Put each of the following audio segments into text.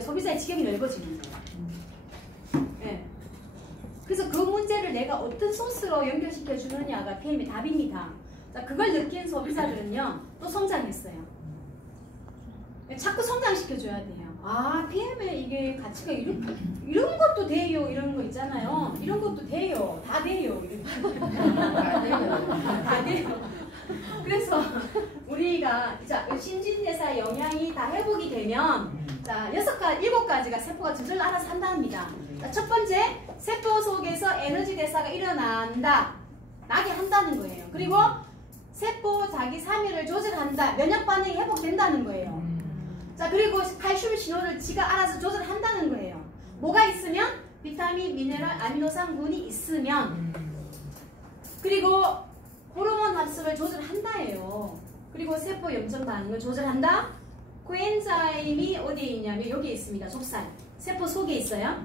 소비자의 지경이 넓어지는 거예요. 네. 그래서 그 문제를 내가 어떤 소스로 연결시켜 주느냐가 PM의 답입니다. 자, 그걸 느낀 소비자들은요 또 성장했어요. 자꾸 성장시켜 줘야 돼요. 아, PM에 이게 가치가 이런 것도 돼요. 이런 거 있잖아요. 이런 것도 돼요. 다 돼요. 다 돼요. 그래서 우리가 자, 신진대사 영양이 다 회복이 되면 자, 7가지가 세포가 저절로 알아서 한답니다. 자, 첫 번째, 세포 속에서 에너지 대사가 일어난다. 나게 한다는 거예요. 그리고 세포 자기 사멸을 조절한다. 면역 반응이 회복된다는 거예요. 자, 그리고 칼슘 신호를 지가 알아서 조절한다는 거예요. 뭐가 있으면? 비타민, 미네랄, 아미노산분이 있으면. 그리고 호르몬 합성을 조절한다예요. 그리고 세포 염증 반응을 조절한다. 코엔자임이 어디에 있냐면 여기에 있습니다. 족살. 세포 속에 있어요.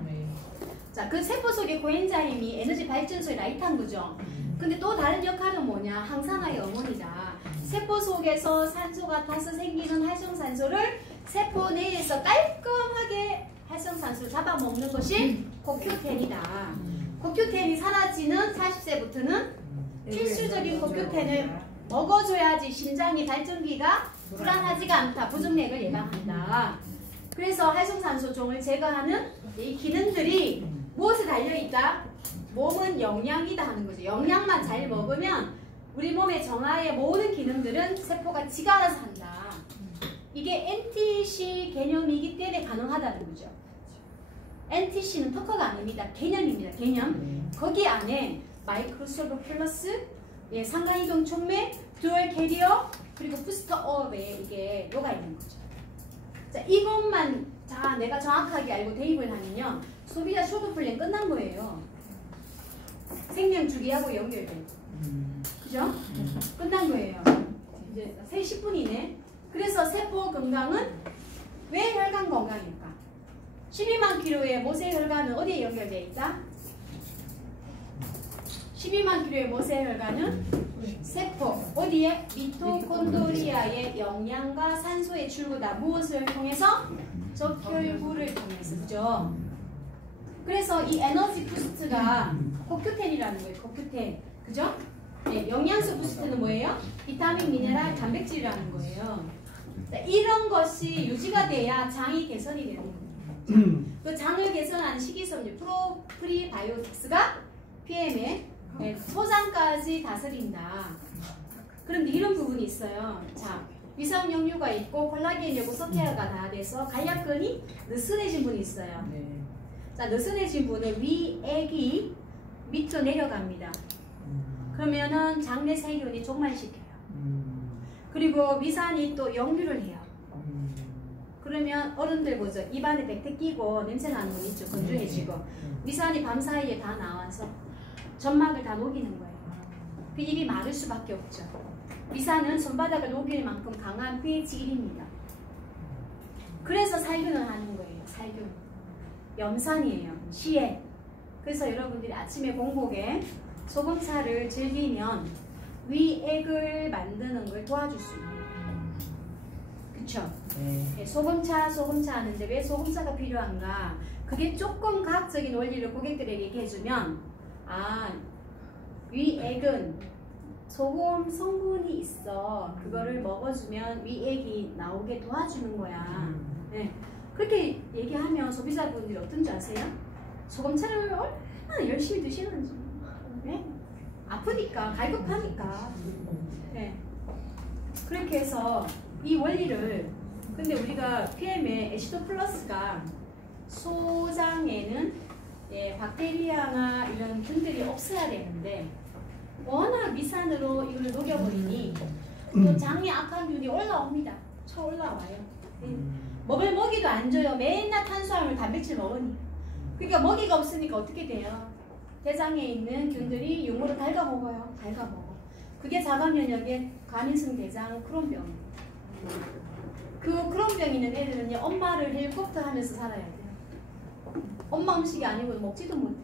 자, 그 세포 속에 코엔자임이 에너지 발전소에 라이트한 거죠. 근데 또 다른 역할은 뭐냐? 항산화의 어머니다. 세포 속에서 산소가 타서 생기는 활성산소를 세포 내에서 깔끔하게 활성산소를 잡아먹는 것이 CoQ10이다. CoQ10이 사라지는 40세부터는 필수적인 CoQ10을 먹어줘야지 심장이 발전기가 불안하지가 않다. 부정맥을 예방한다. 그래서 활성산소종을 제거하는 이 기능들이 무엇에 달려있다? 몸은 영양이다 하는 거죠. 영양만 잘 먹으면 우리 몸의 정화의 모든 기능들은 세포가 지가 알아서 한다. 이게 NTC 개념이기 때문에 가능하다는 거죠. NTC는 터커가 아닙니다. 개념입니다. 개념. 거기 안에 마이크로솔브 플러스, 예, 상간이동 촉매, 듀얼 캐리어, 그리고 부스터업에 이게 녹아 있는 거죠. 자, 이것만 자 내가 정확하게 알고 대입을 하면요, 소비자 쇼도 플랜 끝난 거예요. 생명 주기하고 연결돼. 그죠? 끝난 거예요. 이제 3시 10분이네. 그래서 세포 건강은 왜 혈관 건강일까? 12만 킬로의 모세혈관은 어디에 연결되어 있다? 12만 킬로의 모세혈관은 세포 어디에? 미토콘드리아의 영양과 산소의 출구다. 무엇을 통해서? 적혈구를 통해서. 그죠? 그래서 이 에너지 부스트가 CoQ10이라는 거예요. CoQ10. 그죠? 네, 영양소 부스트는 뭐예요? 비타민, 미네랄, 단백질이라는 거예요. 자, 이런 것이 유지가 돼야 장이 개선이 되는 겁니다. 그 장을 개선하는 식이섬유 프리바이오틱스가 PM의 소장까지 다스린다. 그런데 이런 부분이 있어요. 자, 위산역류가 있고 콜라겐 요구 서태화가 다 돼서 간략근이 느슨해진 분이 있어요. 자, 느슨해진 분은 위액이 밑으로 내려갑니다. 그러면은 장내 세균이 종말시켜요. 그리고 위산이 또 역류를 해요. 그러면 어른들 보죠. 입안에 백태 끼고 냄새 나는 분 있죠. 건조해지고. 위산이 밤사이에 다 나와서 점막을 다 녹이는 거예요. 그 입이 마를 수밖에 없죠. 위산은 손바닥을 녹일 만큼 강한 pH 1입니다. 그래서 살균을 하는 거예요. 살균. 염산이에요. 시에. 그래서 여러분들이 아침에 공복에 소금차를 즐기면 위액을 만드는 걸 도와줄 수 있는 거예요. 그쵸? 네, 소금차 하는데 왜 소금차가 필요한가? 그게 조금 과학적인 원리를 고객들에게 얘기해주면, 아, 위액은 소금 성분이 있어. 그거를 먹어주면 위액이 나오게 도와주는 거야. 네. 그렇게 얘기하면 소비자분들이 어떤 줄 아세요? 소금차를 얼마나 열심히 드시는지. 네? 아프니까, 갈급하니까. 네. 그렇게 해서 이 원리를, 근데 우리가 PM의 애시도 플러스가 소장에는 예, 박테리아나 이런 균들이 없어야 되는데 워낙 위산으로 이걸 녹여버리니 또 장에 악한 균이 올라옵니다. 쳐 올라와요. 먹을 먹이도 안 줘요. 맨날 탄수화물, 단백질 먹으니. 그러니까 먹이가 없으니까 어떻게 돼요? 대장에 있는 균들이 융으로 갉아먹어요. 갉아먹어. 그게 자가면역의 과민성 대장 크론병입니다. 그 크론병 있는 애들은요, 엄마를 헬리콥터 하면서 살아야 돼요. 엄마 음식이 아니고 먹지도 못해.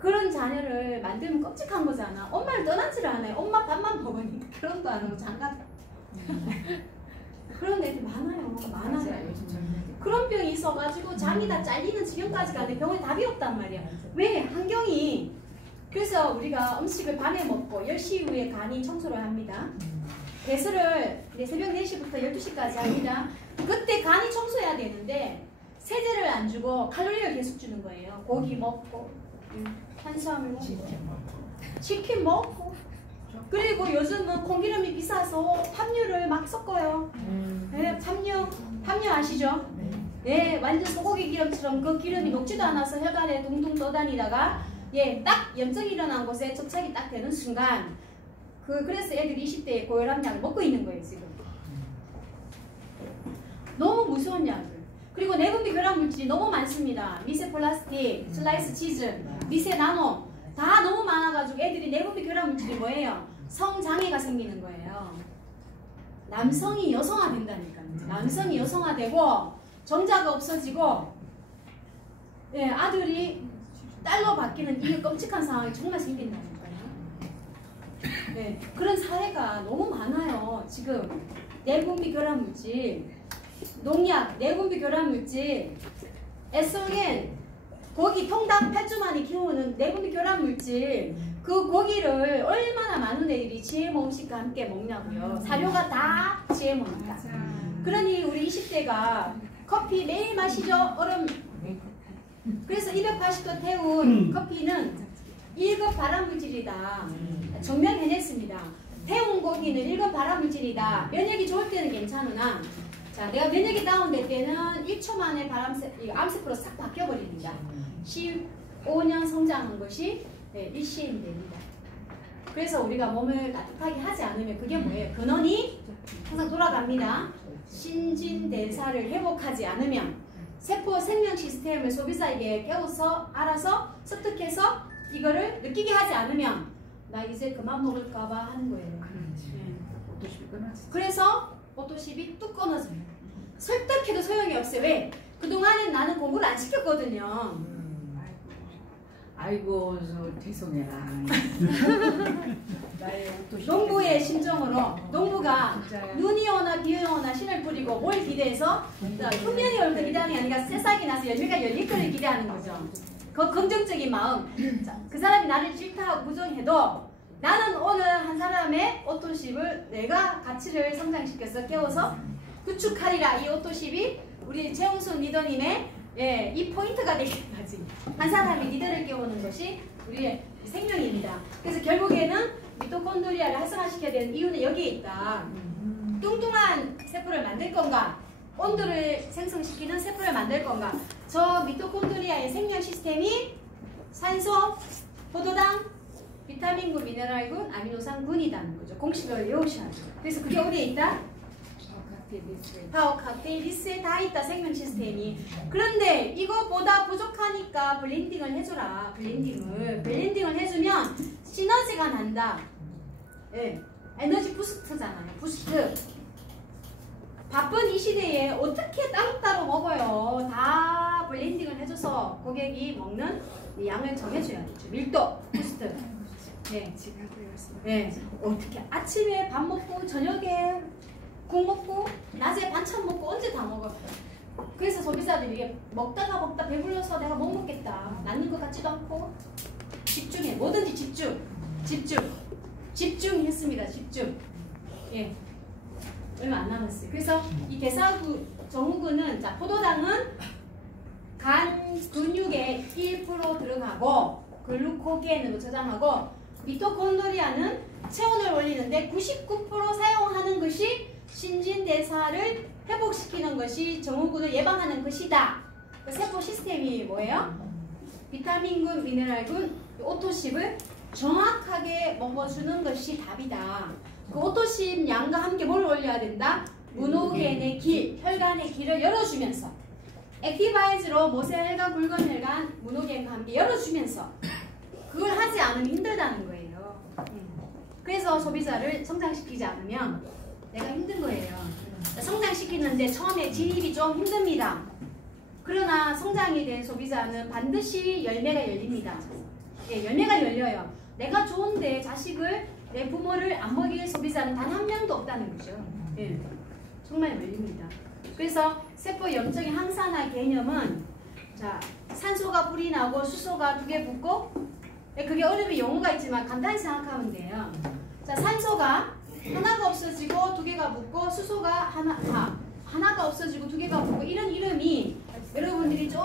그런 자녀를 만들면 끔찍한 거잖아. 엄마를 떠나지를 않아요. 엄마 밥만 먹으니. 그런 거 안 하고 장가. 그런 애들 많아요. 그런 병이 있어가지고 장이 다 잘리는 지경까지 가는데 병원에 답이 없단 말이야. 왜? 환경이. 그래서 우리가 음식을 밤에 먹고 10시 이후에 간이 청소를 합니다. 배설을 새벽 4시부터 12시까지 합니다. 그때 간이 청소해야 되는데 세제를 안 주고 칼로리를 계속 주는 거예요. 고기 먹고 탄수화물 먹고 치킨 먹고 그리고 요즘은 콩기름이 비싸서 함유를 막 섞어요. 네, 함유 아시죠? 네, 완전 소고기 기름처럼 그 기름이 녹지도 않아서 혈관에 둥둥 떠다니다가 딱 염증이 일어난 곳에 접착이 딱 되는 순간 그래서 애들이 20대에 고혈압약을 먹고 있는 거예요 지금. 너무 무서운 약을. 그리고 내분비 결합 물질이 너무 많습니다. 미세 플라스틱, 슬라이스 치즈, 미세 나노 다 너무 많아가지고 애들이 내분비 결합 물질이 뭐예요? 성장애가 생기는 거예요. 남성이 여성화된다니까요. 남성이 여성화되고 정자가 없어지고 아들이 딸로 바뀌는 이 끔찍한 상황이 정말 생긴다니까요. 그런 사례가 너무 많아요. 지금 내분비 결합 물질, 농약, 내분비 결합 물질, 에스트로겐, 고기 통닭 8주 만에 키우는 내분비 결합 물질, 그 고기를 얼마나 많은 애들이 GMO 음식과 함께 먹냐고요. 사료가 다 GMO입니다. 그러니 우리 20대가 커피 매일 마시죠? 얼음. 그래서 280도 태운 커피는 1급 발암물질이다. 증명해냈습니다. 태운 고기는 1급 발암물질이다. 면역이 좋을 때는 괜찮으나 자, 내가 면역이 다운될 때는 1초 만에 암세포로 싹 바뀌어버립니다. 15년 성장한 것이 일시인 됩니다. 그래서 우리가 몸을 따뜻하게 하지 않으면 그게 뭐예요? 근원이 항상 돌아갑니다. 신진대사를 회복하지 않으면 세포 생명 시스템을 소비자에게 깨워서 알아서 습득해서 이거를 느끼게 하지 않으면 나 이제 그만 먹을까봐 하는 거예요. 그래서 오토십이 뚝 끊어져요. 설득해도 소용이 없어요. 왜? 그동안엔 나는 공부를 안 시켰거든요. 아이고 저 죄송해라. 농부의 심정으로 농부가 눈이 오나 비가 오나 신을 뿌리고 뭘 기대해서 흉년이 올 때 기대하는 게 아니라 새싹이 나서 열매가 열릴 거를 기대하는 거죠. 그 긍정적인 마음. 그 사람이 나를 질타하고 부정해도 나는 오늘 한 사람의 오토십을 내가 가치를 성장시켜서 깨워서 구축하리라. 이 오토십이 우리 최은순 리더님의 이 포인트가 되기까지 한 사람이 리더를 깨우는 것이 우리의 생명입니다. 그래서 결국에는 미토콘드리아를 활성화시켜야 되는 이유는 여기에 있다. 뚱뚱한 세포를 만들 건가? 온도를 생성시키는 세포를 만들 건가? 저 미토콘드리아의 생명 시스템이 산소, 포도당, 비타민군, 미네랄군, 아미노산군이라는 거죠. 공식을 외우셔야죠. 그래서 그게 어디에 있다? 파워카테이리스에 다 있다. 생명 시스템이. 그런데 이거보다 부족하니까 블렌딩을 해줘라. 블렌딩을 해주면 시너지가 난다. 에너지 부스트잖아요. 부스트. 바쁜 이 시대에 어떻게 따로따로 먹어요. 다 블렌딩을 해줘서 고객이 먹는 양을 정해줘야겠죠. 밀도 부스트. 어떻게 아침에 밥 먹고 저녁에 국 먹고 낮에 반찬 먹고 언제 다 먹어. 그래서 소비자들이 이게 먹다 배불러서 내가 못 먹겠다. 낫는 것 같지도 않고 집중해. 뭐든지 집중했습니다. 집중. 얼마 안 남았어요. 그래서 이 대사구 정후군은 자 포도당은 간 근육에 1% 들어가고 글루코겐으로 저장하고 미토콘드리아는 체온을 올리는데 99% 사용하는 것이 신진대사를 회복시키는 것이 정후군을 예방하는 것이다. 그 세포 시스템이 뭐예요? 비타민군, 미네랄군, 오토십을 정확하게 먹어주는 것이 답이다. 그 오토십 양과 함께 뭘 올려야 된다? 문호겐의 길, 혈관의 길을 열어주면서 액티바이즈로 모세혈관, 굵은혈관, 문호겐과 함께 열어주면서 그걸 하지 않으면 힘들다는 거예요. 그래서 소비자를 성장시키지 않으면 내가 힘든 거예요. 성장시키는데 처음에 진입이 좀 힘듭니다. 그러나 성장이 된 소비자는 반드시 열매가 열립니다. 열매가 열려요. 내가 좋은데 자식을 내 부모를 안 먹일 소비자는 단 한 명도 없다는 거죠. 정말 멀립니다. 그래서 세포 염증의 항산화 개념은 자 산소가 불이 나고 수소가 2개 붙고 그게 어려운 용어가 있지만 간단히 생각하면 돼요. 자 산소가 하나가 없어지고 2개가 붙고 수소가 하나가 없어지고 2개가 붙고 이런 이름이 여러분들이 좀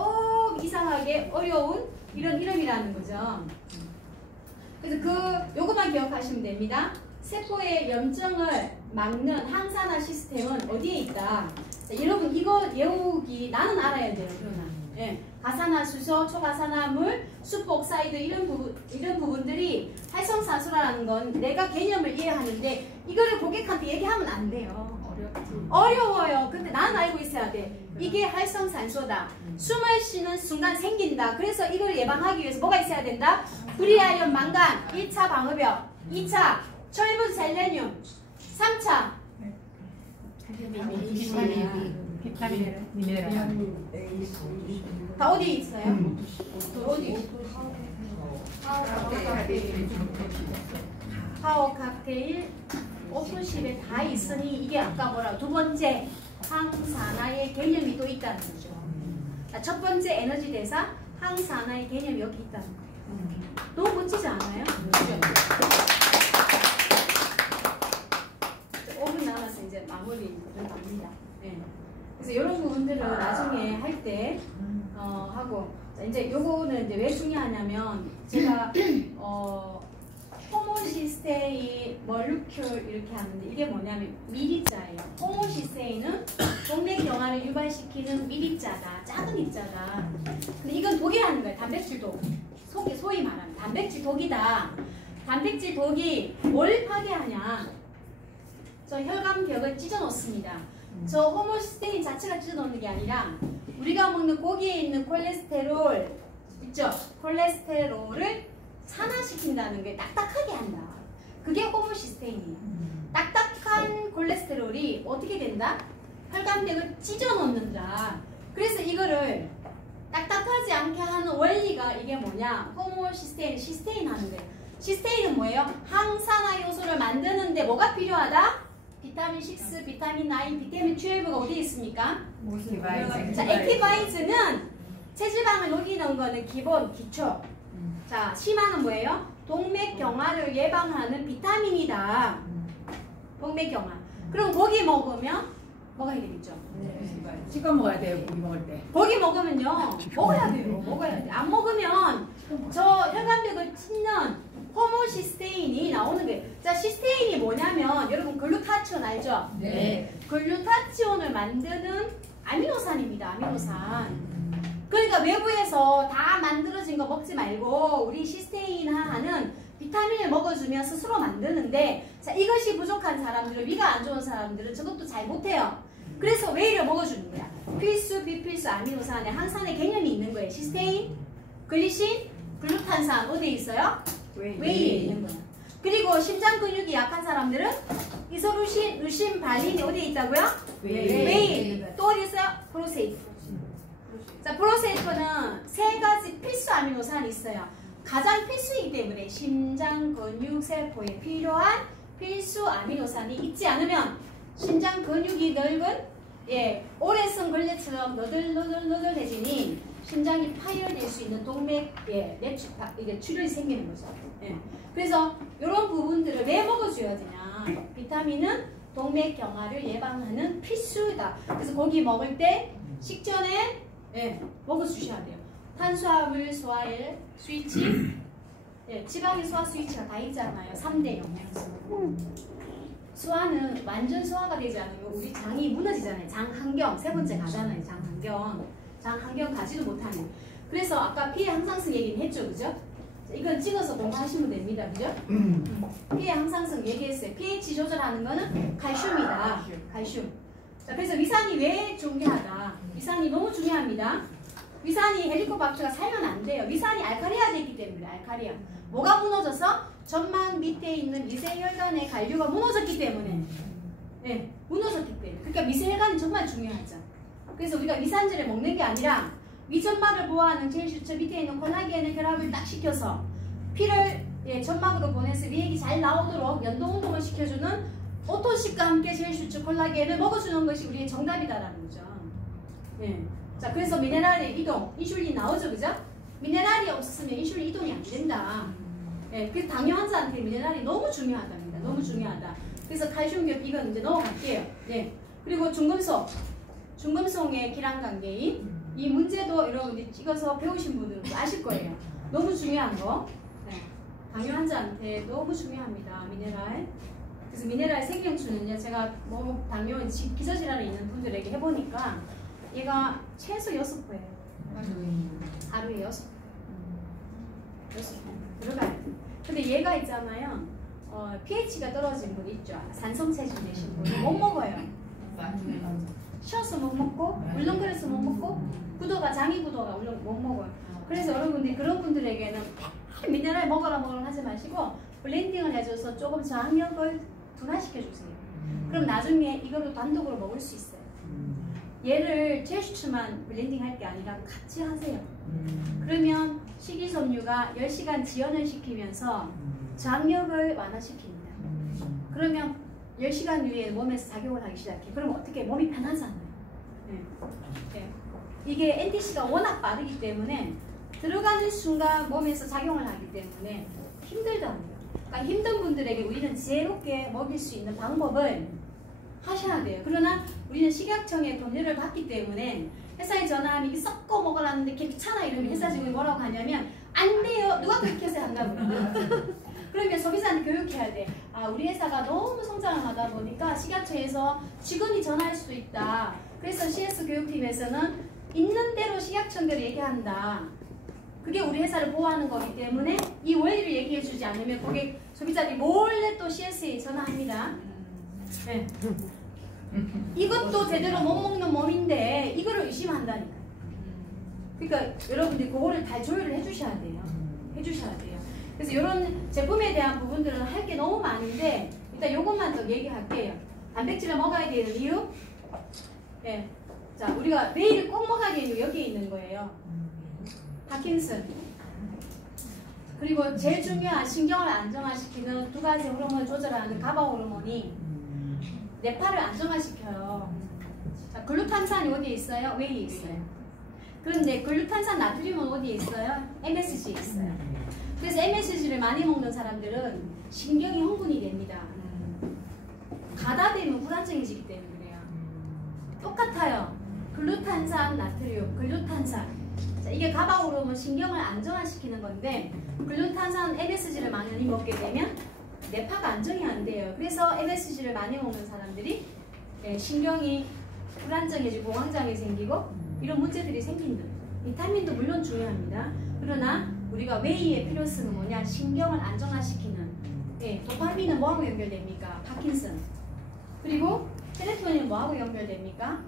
이상하게 어려운 이런 이름이라는 거죠. 그래서 요것만 기억하시면 됩니다. 세포의 염증을 막는 항산화 시스템은 어디에 있다? 자, 여러분 이거 외우기 나는 알아야 돼요. 그러나 예, 가산화수소, 초가산화물, 수포옥사이드 이런 부분들이 활성산소라는 건 내가 개념을 이해하는데 이거를 고객한테 얘기하면 안 돼요. 어려워요. 근데 나는 알고 있어야 돼. 이게 활성산소다. 숨을 쉬는 순간 생긴다. 그래서 이걸 예방하기 위해서 뭐가 있어야 된다? 브리아연, 망간, 1차 방어벽, 2차 철분, 셀레늄, 3차 비타민, 미네랄. 다 어디 있어요? 어디? 파워 칵테일, 오토십에 다 있으니 이게 아까 뭐라 두 번째 항산화의 개념이 또 있다는 거죠. 첫 번째 에너지 대사 항산화의 개념이 여기 있다는 거예요. 너무 멋지지 않아요? 5분 남아서 이제 마무리 들어갑니다. 네. 그래서 이런 부분들을 나중에 할 때 하고 자, 이제 요거는 이제 왜 중요하냐면 제가 호모시스테인 멀루큘 이렇게 하는데 이게 뭐냐면 미립자예요. 호모시스테인은 동맥경화를 유발시키는 미립자다. 작은 입자다. 근데 이건 독이라는 거예요. 단백질 독. 소위 말하는 단백질 독이다. 단백질 독이 뭘 파괴하냐? 저 혈관벽을 찢어 놓습니다. 저 호모시스테인 자체가 찢어 놓는 게 아니라 우리가 먹는 고기에 있는 콜레스테롤 있죠? 콜레스테롤을 산화시킨다는 게 딱딱하게 한다. 그게 호모시스테인이에요. 딱딱한 콜레스테롤이 어떻게 된다? 혈관벽을 찢어 놓는다. 그래서 이거를 딱딱하지 않게 하는 원리가 이게 뭐냐? 호모시스테인, 시스테인 하는 거예요. 시스테인은 뭐예요? 항산화 요소를 만드는데 뭐가 필요하다? 비타민 6, 비타민 9, 비타민 12가 어디에 있습니까? 자, 액티바이즈는 체지방을 녹이는 거는 기본, 기초. 자, 심화는 뭐예요? 동맥경화를 예방하는 비타민이다. 동맥경화. 그럼 고기 먹으면 뭐가 되겠죠? 찍어 먹어야 돼요, 고기 먹을 때. 고기 먹으면요, 먹어야 돼요. 먹어야 돼. 안 먹으면 저 혈관벽을 찢는 호모시스테인이 나오는 거예요. 자, 시스테인이 뭐냐면 여러분 글루타치온 알죠? 네. 글루타치온을 만드는 아미노산입니다. 아미노산. 그러니까 외부에서 다 만들어진 거 먹지 말고 우리 시스테인하는 비타민을 먹어주면 스스로 만드는데 자, 이것이 부족한 사람들은 위가 안 좋은 사람들은 저것도 잘 못해요. 그래서 웨이를 먹어주는 거야. 필수, 비필수 아미노산에 항산의 개념이 있는 거예요. 시스테인, 글리신, 글루탄산 어디에 있어요? 웨이에 있는 거야. 그리고 심장 근육이 약한 사람들은 이소루신, 루신, 발린이 어디에 있다고요? 웨이. 또 어디 있어요? 프로세이프. 자, 프로세이프는 3가지 필수 아미노산이 있어요. 가장 필수이기 때문에 심장 근육 세포에 필요한 필수 아미노산이 있지 않으면 심장 근육이 늙은 오래성 걸레처럼 너덜너덜너덜해지니 심장이 파열될 수 있는 동맥 이게 출혈이 생기는 거죠. 그래서 이런 부분들을 왜 먹어줘야 되냐? 비타민은 동맥경화를 예방하는 필수다. 그래서 고기 먹을 때 식전에 먹어주셔야 돼요. 탄수화물 소화율 스위치, 지방의 소화 스위치가 다 있잖아요. 3대 영양소. 소화는 완전 소화가 되지 않으면 우리 장이 무너지잖아요. 장환경, 세 번째 가잖아요. 장환경 가지도 못하는. 그래서 아까 피해 항상성 얘기는 했죠, 그죠? 자, 이건 찍어서 공부하시면 됩니다, 그죠? 피해 항상성 얘기했어요. pH 조절하는 거는 칼슘이다. 칼슘. 자, 그래서 위산이 왜 중요하다? 위산이 너무 중요합니다. 위산이 헬리코박터가 살면 안 돼요. 위산이 알칼리아 되기 때문에 알칼리아. 뭐가 무너져서? 점막 밑에 있는 미세혈관의 관류가 무너졌기 때문에. 무너졌기 때문에. 그러니까 미세혈관이 정말 중요하죠. 그래서 우리가 위산제를 먹는 게 아니라 위점막을 보호하는 제일 수처 밑에 있는 콜라겐의 결합을 딱 시켜서 피를 점막으로 보내서 위액이 잘 나오도록 연동운동을 시켜주는 오토식과 함께 젤슈츠 콜라겐을 먹어주는 것이 우리의 정답이다라는 거죠. 네. 자, 그래서 미네랄의 이동, 인슐린 나오죠, 그죠? 미네랄이 없으면 인슐린 이동이 안 된다. 네, 그래서 당뇨 환자한테 미네랄이 너무 중요하답니다. 너무 중요하다. 그래서 칼슘겹 이건 이제 넘어갈게요. 네. 그리고 중금속, 중금속의 기란관계인 이 문제도 여러분들이 찍어서 배우신 분들은 아실 거예요. 너무 중요한 거. 네. 당뇨 환자한테 너무 중요합니다. 미네랄. 그래서 미네랄 생명추는요, 제가 뭐 당뇨 기저질환이 있는 분들에게 해보니까 얘가 최소 6배예요. 하루에 6배. 6배. 들어가야 돼. 근데 얘가 있잖아요. pH가 떨어진 분 있죠. 산성체질 되신 분이 못 먹어요. 쉬어서 못 먹고, 울렁거려서 못 먹고, 구도가, 장이 구도가 울렁 못 먹어요. 그래서 여러분들이 그런 분들에게는 미네랄 먹어라 하지 마시고 블렌딩을 해줘서 조금 저항력을 둔화시켜주세요. 그럼 나중에 이거를 단독으로 먹을 수 있어요. 얘를 젤슈츠만 블렌딩 할 게 아니라 같이 하세요. 그러면 식이섬유가 10시간 지연을 시키면서 장력을 완화시킵니다. 그러면 10시간 후에 몸에서 작용을 하기 시작해. 그럼 어떻게 몸이 편하잖아요. 네. 네. 이게 NDC가 워낙 빠르기 때문에 들어가는 순간 몸에서 작용을 하기 때문에 힘들답니다. 그러니까 힘든 분들에게 우리는 지혜롭게 먹일 수 있는 방법을 하셔야 돼요. 그러나 우리는 식약청의 법률을 받기 때문에 회사에 전화하면 이게 섞어 먹으라는데 괜찮아 이러면 회사 직원이 뭐라고 하냐면 안 돼요. 누가 그렇게 해서 한다고 그러면 소비자는 교육해야 돼. 아, 우리 회사가 너무 성장을 하다 보니까 식약처에서 직원이 전화할 수도 있다. 그래서 CS 교육팀에서는 있는 대로 식약청대로 얘기한다. 그게 우리 회사를 보호하는 거기 때문에 이 원리를 얘기해 주지 않으면 고객 소비자들이 몰래 또 CS에 전화합니다. 네. 이것도 제대로 못 먹는 몸인데 이거를 의심한다니까요. 그러니까 여러분들이 그거를 다 조율을 해주셔야 돼요. 해주셔야 돼요. 그래서 이런 제품에 대한 부분들은 할 게 너무 많은데 일단 이것만 더 얘기할게요. 단백질을 먹어야 되는 이유? 네. 자, 우리가 매일 꼭 먹어야 되는 이유 여기에 있는 거예요. 파킨슨. 그리고 제일 중요한 신경을 안정화시키는 두 가지 호르몬을 조절하는 가바 호르몬이 뇌파를 안정화시켜요. 자, 글루탄산이 어디에 있어요? 웨이에 있어요. 그런데 글루탄산 나트륨은 어디에 있어요? MSG에 있어요. 그래서 MSG를 많이 먹는 사람들은 신경이 흥분이 됩니다. 가다 되면 불안정해지기 때문에 그래요. 똑같아요. 글루탄산, 나트륨, 글루탄산. 자, 이게 가바 호르몬 신경을 안정화시키는 건데 글루탄산, MSG를 많이 먹게 되면 뇌파가 안정이 안 돼요. 그래서 MSG를 많이 먹는 사람들이 신경이 불안정해지고 공황장애 생기고 이런 문제들이 생긴다. 비타민도 물론 중요합니다. 그러나 우리가 웨이의 필요성은 뭐냐? 신경을 안정화시키는. 도파민은 뭐하고 연결됩니까? 파킨슨. 그리고 세로토닌은 뭐하고 연결됩니까?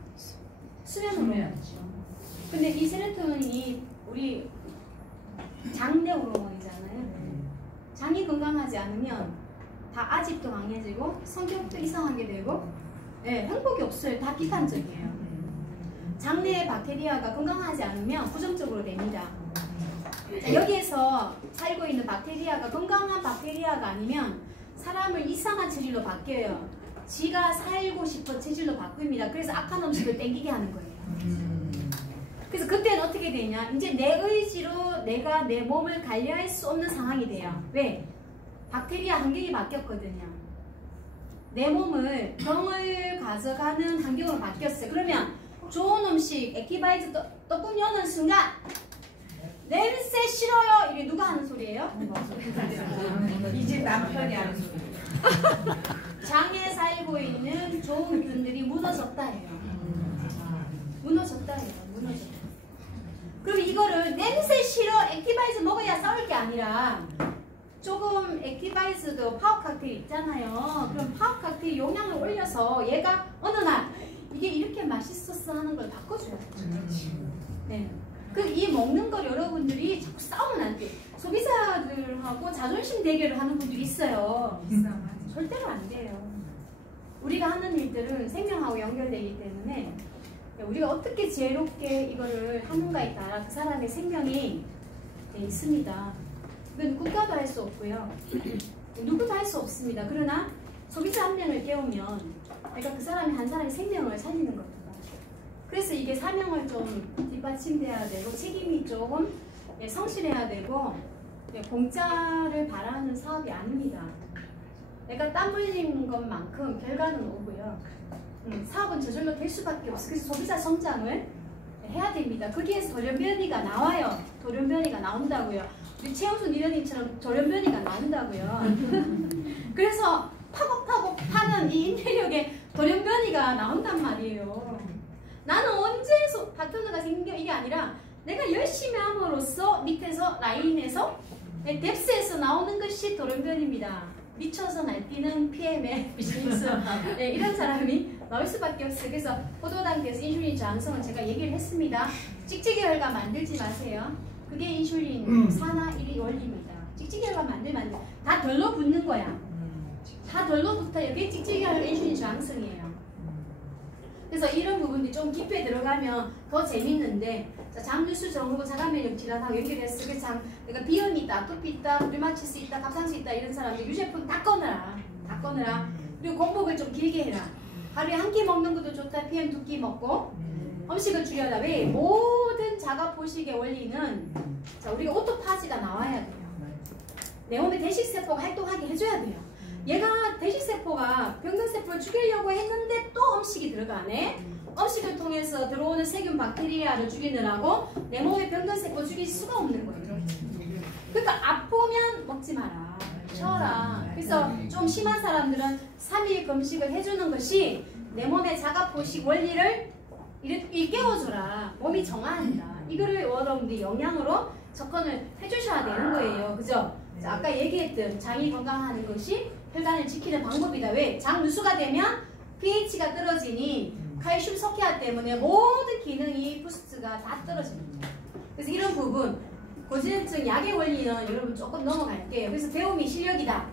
수면 호르몬이죠. 근데 이 세로토닌이 우리 장내 호르몬이잖아요. 장이 건강하지 않으면 다 아집도 강해지고 성격도 이상하게 되고 행복이 없어요. 다 비판적이에요. 장내의 박테리아가 건강하지 않으면 부정적으로 됩니다. 자, 여기에서 살고 있는 박테리아가 건강한 박테리아가 아니면 사람을 이상한 체질로 바뀌어요. 지가 살고 싶은 체질로 바꿉니다. 그래서 악한 음식을 땡기게 하는 거예요. 그래서 그때는 어떻게 되냐? 이제 내 의지로 내가 내 몸을 관리할 수 없는 상황이 돼요. 왜? 박테리아 환경이 바뀌었거든요. 내 몸을 병을 가져가는 환경으로 바뀌었어요. 그러면 좋은 음식, 액티바이즈 떡국 여는 순간 냄새 싫어요. 이게 누가 하는 소리예요? 이 집 남편이 하는 소리. 장에 살고 있는 좋은 균들이 무너졌다 해요. 무너졌다 해요. 무너졌다. 그럼 이거를 냄새 싫어 액티바이즈 먹어야 싸울 게 아니라 조금 액티바이즈도 파워 칵테일 있잖아요. 그럼 파워 칵테일 용량을 올려서 얘가 어느 날 이게 이렇게 맛있었어 하는 걸 바꿔줘야 돼요. 네. 이 먹는 걸 여러분들이 자꾸 싸우면 안 돼. 소비자들하고 자존심 대결을 하는 분들이 있어요. 절대로 안 돼요. 우리가 하는 일들은 생명하고 연결되기 때문에 우리가 어떻게 지혜롭게 이거를 하는가에 따라 그 사람의 생명이 있습니다. 이건 국가도 할 수 없고요. 누구도 할 수 없습니다. 그러나 소비자 한 명을 깨우면 그러니까 그 사람이 한 사람의 생명을 살리는 겁니다. 그래서 이게 사명을 좀 뒷받침돼야 되고 책임이 조금 성실해야 되고 공짜를 바라는 사업이 아닙니다. 내가 땀 흘린 것만큼 결과는 오고요. 사업은 저절로 될 수밖에 없어요. 그래서 소비자 성장을 해야 됩니다. 거기에서 돌연변이가 나와요. 돌연변이가 나온다고요. 우리 최영순 리더님처럼 돌연변이가 나온다고요. 그래서 파고파고 파는 이 인테리어에 돌연변이가 나온단 말이에요. 나는 언제 파트너가 생겨 이게 아니라 내가 열심히 함으로써 밑에서 라인에서 뎁스에서 나오는 것이 돌연변입니다. 미쳐서 날뛰는 PM의 비즈니스 이런 사람이 나올 수밖에 없어요. 그래서 포도당에서 인슐린 저항성은 제가 얘기를 했습니다. 찍찍이 혈관 만들지 마세요. 그게 인슐린 산화 1위 원리입니다. 찍찍이 혈관 만들면 안 돼. 다 덜러 붙는 거야. 다 덜러 붙어요. 그게 찍찍이 혈관 인슐린 저항성이에요. 그래서 이런 부분이 좀 깊이 들어가면 더 재밌는데 장누수 정후군 자가면역 질환하고 연결해서 그러니까 비염이 있다, 아토피 있다, 류마티스 있다, 갑상수 있다 이런 사람들 유제품 다 꺼내라. 다 꺼내라. 그리고 공복을 좀 길게 해라. 하루에 한 끼 먹는 것도 좋다. PM 2끼 먹고 음식을 줄여라. 왜? 모든 자가 포식의 원리는 자 우리가 오토파지가 나와야 돼요. 내 몸에 대식세포가 활동하게 해줘야 돼요. 얘가 대식세포가 병변세포를 죽이려고 했는데 또 음식이 들어가네. 음식을 통해서 들어오는 세균 박테리아를 죽이느라고 내 몸에 병변세포 죽일 수가 없는 거예요. 그러니까 아프면 먹지 마라. 쉬어라. 그래서 좀 심한 사람들은 3일 금식을 해주는 것이 내 몸의 자가포식 원리를 일깨워줘라. 몸이 정화한다. 이거를 여러분들이 영양으로 접근을 해주셔야 되는 거예요. 그죠? 자, 아까 얘기했던 장이 건강하는 것이 혈관을 지키는 방법이다. 왜? 장 누수가 되면 pH가 떨어지니 칼슘 석회화 때문에 모든 기능이 부스트가 다 떨어집니다. 그래서 이런 부분 고지혈증 약의 원리는 여러분 조금 넘어갈게요. 그래서 배움이 실력이다.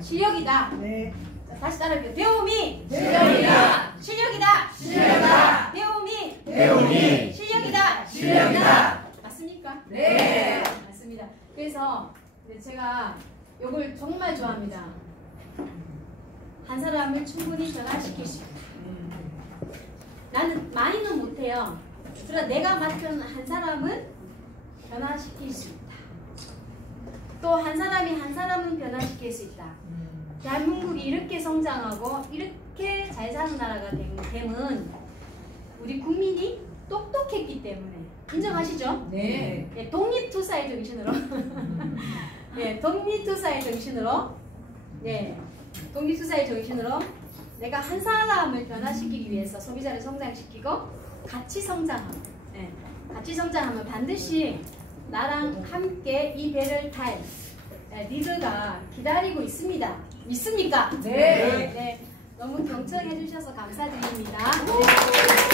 실력이다. 네. 자, 다시 따라해볼게요. 배움이 실력이다. 실력이다. 실력이다. 배움이 실력이다. 실력이다. 맞습니까? 네. 맞습니다. 그래서 제가 이걸 정말 좋아합니다. 한 사람을 충분히 변화시킬 수 있다. 나는 많이는 못해요. 그러나 내가 맡은 한 사람은 변화시킬 수 있다. 또 한 사람이 한 사람은 변화시킬 수 있다. 대한민국이 이렇게 성장하고 이렇게 잘 사는 나라가 됨은 우리 국민이 똑똑했기 때문에 인정하시죠? 네. 네, 독립투사의 정신으로 네, 독립투사의 정신으로 네, 독립투사의 정신으로 내가 한 사람을 변화시키기 위해서 소비자를 성장시키고 같이 성장하고 네, 같이 성장하면 반드시 나랑 함께 이 배를 탈 리더가 기다리고 있습니다. 믿습니까? 네. 네. 너무 경청해 주셔서 감사드립니다. 네.